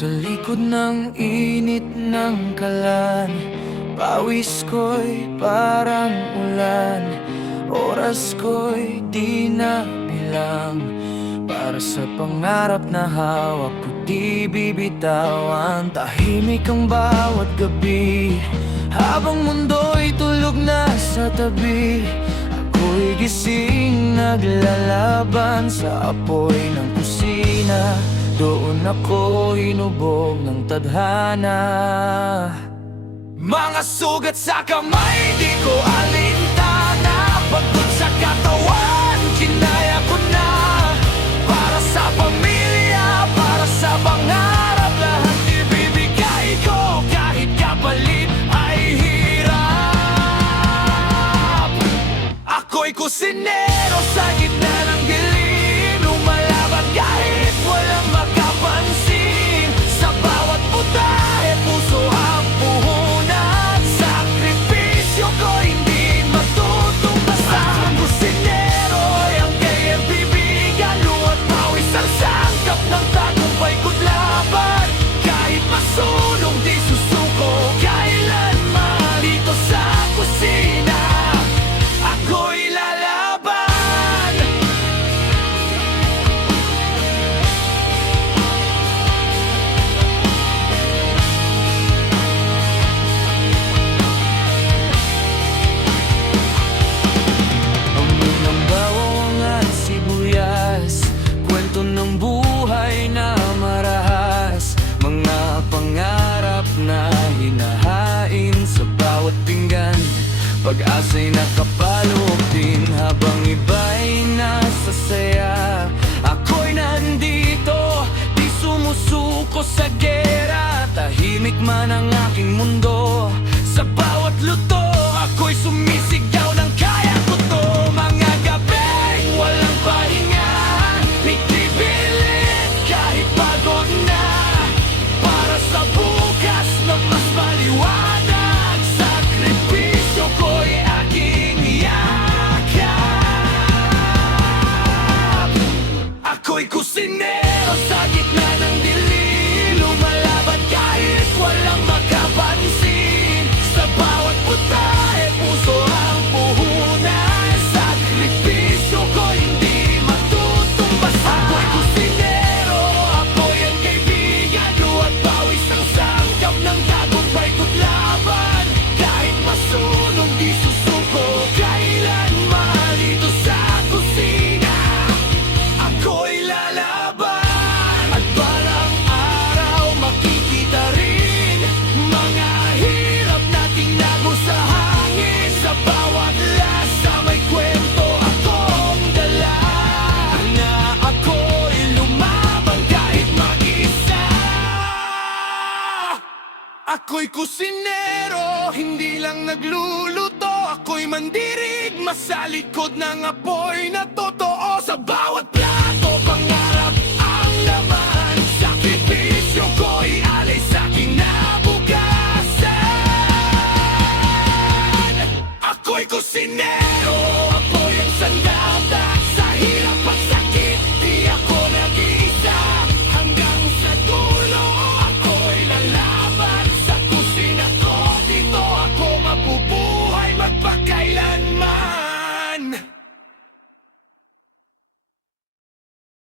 Sa likod ng init ng kalan, pawis ko'y parang ulan, oras ko'y di na bilang. Para sa pangarap na hawak ko di bibitawan. Tahimik ang bawat gabi, habang mundo'y tulog na sa tabi. Ako'y gising naglalaban sa apoy ng kusina. Doon ako hinubog ng tadhana. Mga sugat sa kamay, di ko alintana. Pagod sa katawan, kinaya ko na. Para sa pamilya, para sa pangarap, lahat ibibigay ko. Kahit kapalit ay hirap. Ako'y kusinero sa gitna ng dilim, lumalaban kahit walang makapansin. Sa bawat putahe, puso ang puhunan. Sakripisyo ko hindi matutumbasan. Ang kusinero ay ang kaibigan, luwat pawis ang sangkap ng tagumpay ko't laban. Kahit masunog di susuko kailanman. Dito sa kusina ako'y lalaban. Amoy ng bawang at sibuyas, kwento ng buhay na marahas. Mga pangarap na hinahain sa bawat pinggan. Pag-asa'y nakapaloob din habang iba'y nasasaya. Ako'y nandito, di sumusuko sa gera. Tahimik man ang aking mundo, sa bawat luto ako'y sumisigaw ng kaya ko to. Mga gabing walang pahinga, nagbibilit kahit pagod na. Para sa bukas na mas maliwanag, sakripisyo ko'y aking yakap. Ako'y kusinero sa gitna ng dilim, lumalaban kahit walang makapansin. Sa bawat putahe, puso ang puhunan. Sakripisyo ko hindi matutumbasan. Ako'y kusinero, ako'y ang kaibigan, luwat pawis ang sangkap ng tagumpay ko't laban. Kahit masunog di susuko kailanman. Dito sa kusina ako'y lalaban. At balang araw makikita rin mga hirap na tinago sa hangin. Sa bawat lasa may kwento akong dala, na ako'y lumabang kahit mag-isa. Ako'y kusinero, hindi lang nagluluto. Ako'y mandirigma sa likod ng apoy na totoo. Sa bawat